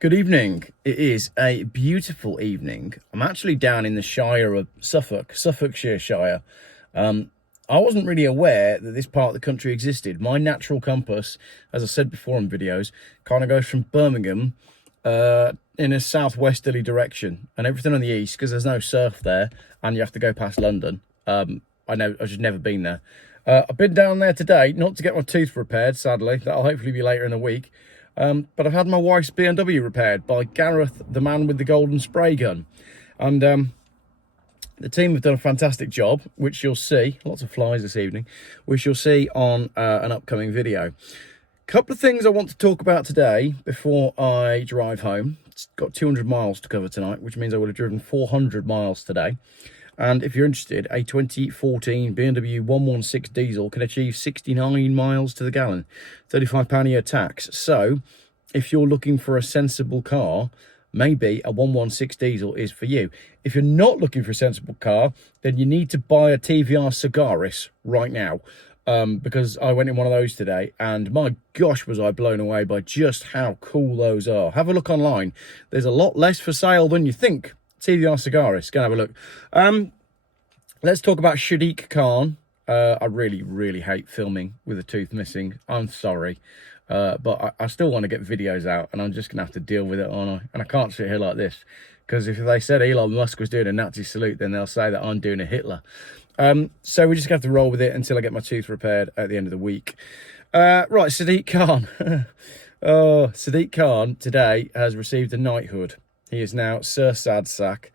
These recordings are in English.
Good evening. It is a beautiful evening. I'm actually down in the Shire of Suffolkshire Shire. I wasn't really aware that this part of the country existed. My natural compass, as I said before in videos, kind of goes from Birmingham in a southwesterly direction, and everything on the east, because there's no surf there, and you have to go past London. I've just never been there. I've been down there today, not to get my tooth repaired, sadly. That'll hopefully be later in the week. But I've had my wife's BMW repaired by Gareth, the man with the golden spray gun. And the team have done a fantastic job, which you'll see, lots of flies this evening, which you'll see on an upcoming video. Couple of things I want to talk about today before I drive home. It's got 200 miles to cover tonight, which means I would have driven 400 miles today. And if you're interested, a 2014 BMW 116 diesel can achieve 69 miles to the gallon, £35 a year tax. So if you're looking for a sensible car, maybe a 116 diesel is for you. If you're not looking for a sensible car, then you need to buy a TVR Cigaris right now. Because I went in one of those today, and my gosh, was I blown away by just how cool those are. Have a look online. There's a lot less for sale than you think. TVR Cigaris, go and have a look. Let's talk about Sadiq Khan. I really hate filming with a tooth missing. I'm sorry. But I still want to get videos out, and I'm just going to have to deal with it, aren't I? And I can't sit here like this, because if they said Elon Musk was doing a Nazi salute, then they'll say that I'm doing a Hitler. So we just have to roll with it until I get my tooth repaired at the end of the week. Right, Sadiq Khan. Oh, Sadiq Khan today has received a knighthood. He is now Sir Sadsack,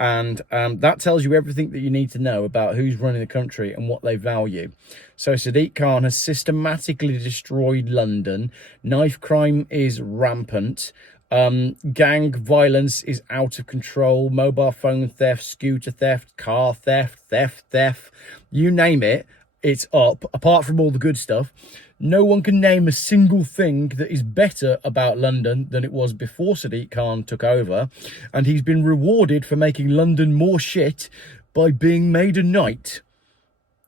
and that tells you everything that you need to know about who's running the country and what they value. So Sadiq Khan has systematically destroyed London. Knife crime is rampant. Gang violence is out of control. Mobile phone theft, scooter theft, car theft, you name it, it's up, apart from all the good stuff. No one can name a single thing that is better about London than it was before Sadiq Khan took over. And he's been rewarded for making London more shit by being made a knight.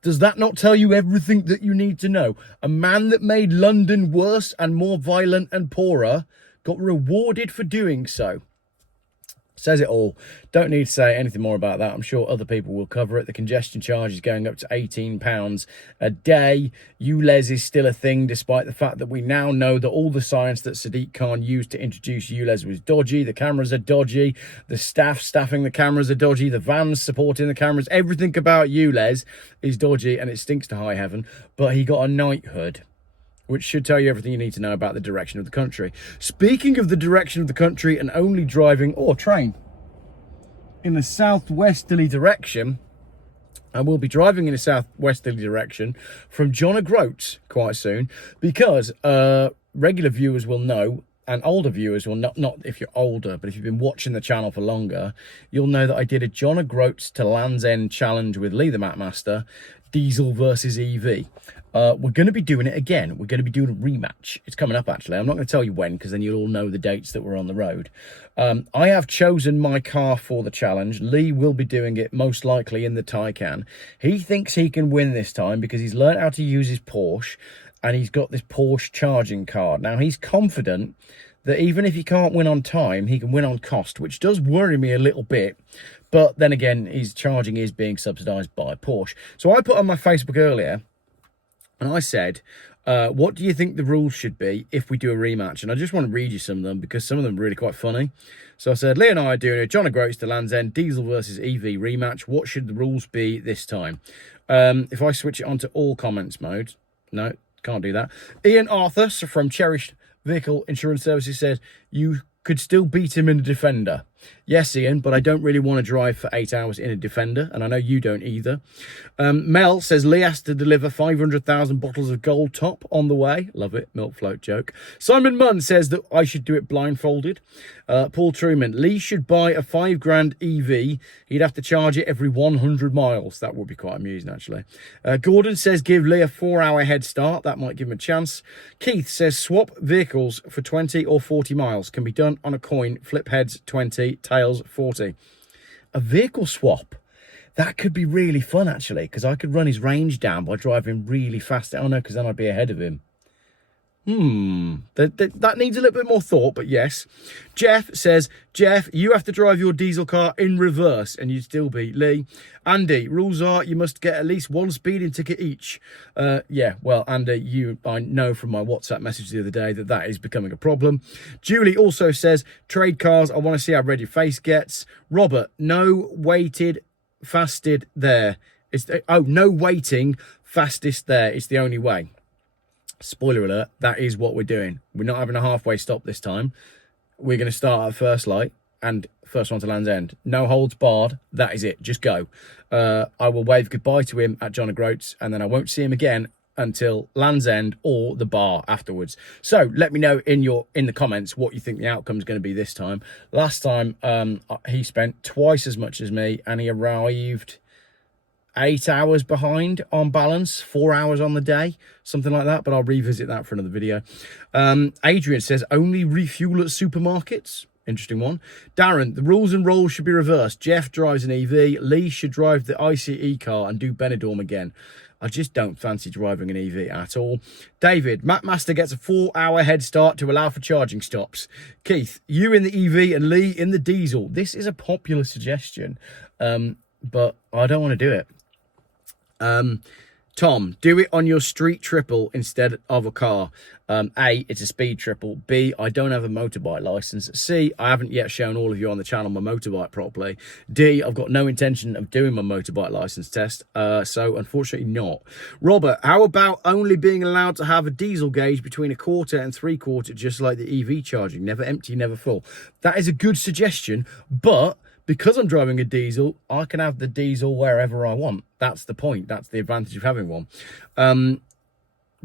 Does that not tell you everything that you need to know? A man that made London worse and more violent and poorer got rewarded for doing so. Says it all. Don't need to say anything more about that. I'm sure other people will cover it. The congestion charge is going up to £18 a day. ULEZ is still a thing, despite the fact that we now know that all the science that Sadiq Khan used to introduce ULEZ was dodgy. The cameras are dodgy. The staffing the cameras are dodgy. The vans supporting the cameras. Everything about ULEZ is dodgy, and it stinks to high heaven. But he got a knighthood, which should tell you everything you need to know about the direction of the country. Speaking of the direction of the country and only driving, or train, in a southwesterly direction, I will be driving in a southwesterly direction from Jon Gros quite soon, because regular viewers will know, and older viewers will not if you're older, but if you've been watching the channel for longer, you'll know that I did a Jon Gros to Land's End challenge with Lee the Mapmaster, diesel versus EV. We're going to be doing it again. We're going to be doing a rematch. It's coming up, actually. I'm not going to tell you when, because then you'll all know the dates that we're on the road. I have chosen my car for the challenge. Lee will be doing it most likely in the Taycan. He thinks he can win this time because he's learned how to use his Porsche, and he's got this Porsche charging card. Now, he's confident that even if he can't win on time, he can win on cost, which does worry me a little bit. But then again, his charging is being subsidised by Porsche. So I put on my Facebook earlier, and I said, what do you think the rules should be if we do a rematch? And I just want to read you some of them, because some of them are really quite funny. So I said, Lee and I are doing a Jon Gros to Land's End diesel versus EV rematch. What should the rules be this time? If I switch it onto all comments mode, no, can't do that. Ian Arthur from Cherished Vehicle Insurance Services says, you could still beat him in a Defender. Yes, Ian, but I don't really want to drive for 8 hours in a Defender, and I know you don't either. Mel says Lee has to deliver 500,000 bottles of Gold Top on the way. Love it, milk float joke. Simon Munn says that I should do it blindfolded. Paul Truman, Lee should buy a £5,000 EV. He'd have to charge it every 100 miles. That would be quite amusing, actually. Gordon says give Lee a 4-hour head start. That might give him a chance. Keith says swap vehicles for 20 or 40 miles. Can be done on a coin. Flip heads 20, tails 40. A vehicle swap. That could be really fun, actually, because I could run his range down by driving really fast. Oh, no, because then I'd be ahead of him. That needs a little bit more thought, but yes. Jeff says, Jeff, you have to drive your diesel car in reverse and you'd still beat Lee. Andy, rules are you must get at least one speeding ticket each. Yeah, well, Andy, I know from my WhatsApp message the other day that is becoming a problem. Julie also says, trade cars, I want to see how red your face gets. Robert, no weighted, fasted there. No waiting, fastest there. It's the only way. Spoiler alert, that is what we're doing. We're not having a halfway stop this time. We're going to start at first light and first one to Land's End. No holds barred. That is it. Just go. I will wave goodbye to him at Jon Gros, and then I won't see him again until Land's End or the bar afterwards. So let me know in the comments what you think the outcome is going to be this time. Last time he spent twice as much as me, and he arrived 8 hours behind on balance, 4 hours on the day, something like that, but I'll revisit that for another video. Adrian says, only refuel at supermarkets. Interesting one. Darren, the rules and roles should be reversed. Jeff drives an EV. Lee should drive the ICE car and do Benidorm again. I just don't fancy driving an EV at all. David, Mapmaster gets a 4-hour head start to allow for charging stops. Keith, you in the EV and Lee in the diesel. This is a popular suggestion, but I don't want to do it. Tom, do it on your street triple instead of a car. A, it's a speed triple. B, I don't have a motorbike license. C, I haven't yet shown all of you on the channel my motorbike properly. D, I've got no intention of doing my motorbike license test. So unfortunately not. Robert, how about only being allowed to have a diesel gauge between 1/4 and 3/4, just like the EV charging? Never empty, never full. That is a good suggestion, but because I'm driving a diesel, I can have the diesel wherever I want. That's the point. That's the advantage of having one.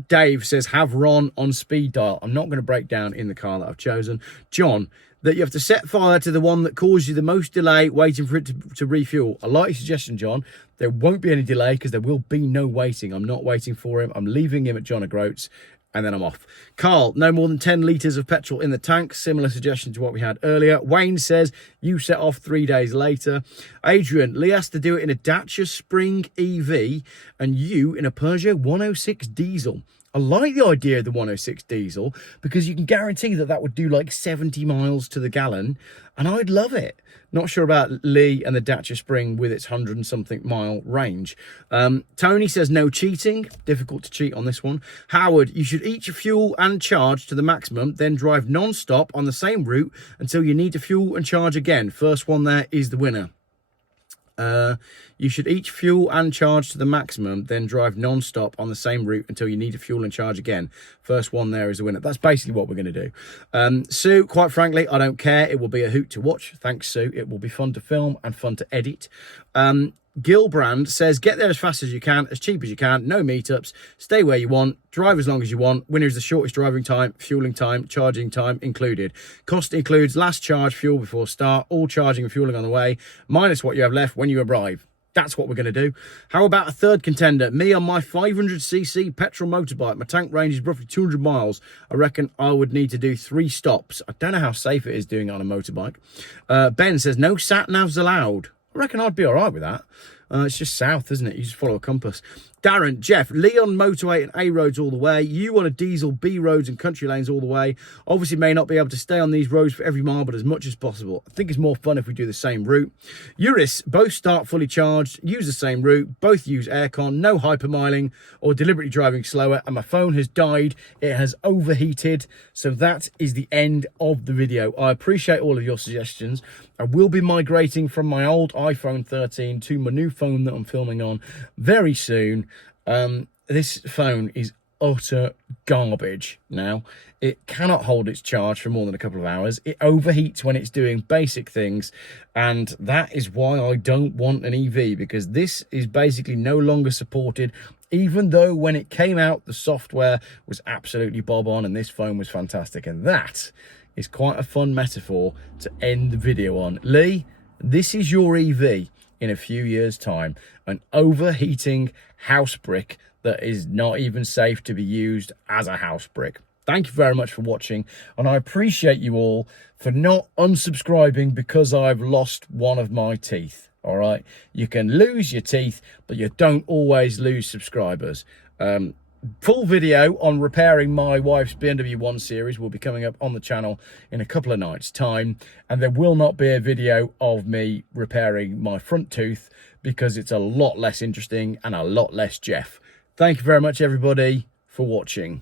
Dave says, have Ron on speed dial. I'm not going to break down in the car that I've chosen. John, that you have to set fire to the one that caused you the most delay waiting for it to refuel. I like your suggestion, John. There won't be any delay because there will be no waiting. I'm not waiting for him. I'm leaving him at Jon Gros, and then I'm off. Carl, no more than 10 litres of petrol in the tank. Similar suggestion to what we had earlier. Wayne says, you set off 3 days later. Adrian, Lee has to do it in a Dacia Spring EV and you in a Peugeot 106 diesel. I like the idea of the 106 diesel because you can guarantee that would do like 70 miles to the gallon, and I'd love it. Not sure about Lee and the Dacia Spring with its 100 and something mile range. Tony says no cheating. Difficult to cheat on this one. Howard, you should each fuel and charge to the maximum, then drive non-stop on the same route until you need to fuel and charge again. First one there is the winner. You should each fuel and charge to the maximum, then drive non-stop on the same route until you need to fuel and charge again. First one there is the winner. That's basically what we're going to do. Sue, quite frankly, I don't care. It will be a hoot to watch. Thanks, Sue. It will be fun to film and fun to edit. Gilbrand says, get there as fast as you can, as cheap as you can, no meetups, stay where you want, drive as long as you want. Winner is the shortest driving time, fueling time, charging time included. Cost includes last charge, fuel before start, all charging and fueling on the way, minus what you have left when you arrive. That's what we're going to do. How about a third contender? Me on my 500cc petrol motorbike. My tank range is roughly 200 miles. I reckon I would need to do 3 stops. I don't know how safe it is doing it on a motorbike. Ben says, no sat-navs allowed. I reckon I'd be all right with that. It's just south, isn't it? You just follow a compass. Darren, Jeff, Leon motorway and A roads all the way. You want a diesel, B roads and country lanes all the way. Obviously may not be able to stay on these roads for every mile, but as much as possible. I think it's more fun if we do the same route. Uris, both start fully charged, use the same route, both use aircon, no hypermiling or deliberately driving slower, and my phone has died. It has overheated. So that is the end of the video. I appreciate all of your suggestions. I will be migrating from my old iPhone 13 to my new phone that I'm filming on very soon. This phone is utter garbage now. It cannot hold its charge for more than a couple of hours. It overheats when it's doing basic things, and that is why I don't want an EV, because this is basically no longer supported, even though when it came out the software was absolutely bob on and this phone was fantastic. And that is quite a fun metaphor to end the video on. Lee, this is your EV in a few years' time, an overheating house brick that is not even safe to be used as a house brick. Thank you very much for watching, and I appreciate you all for not unsubscribing because I've lost one of my teeth. All right, you can lose your teeth, but you don't always lose subscribers. full video on repairing my wife's BMW 1 Series will be coming up on the channel in a couple of nights' time, and there will not be a video of me repairing my front tooth because it's a lot less interesting and a lot less Jeff. Thank you very much, everybody, for watching.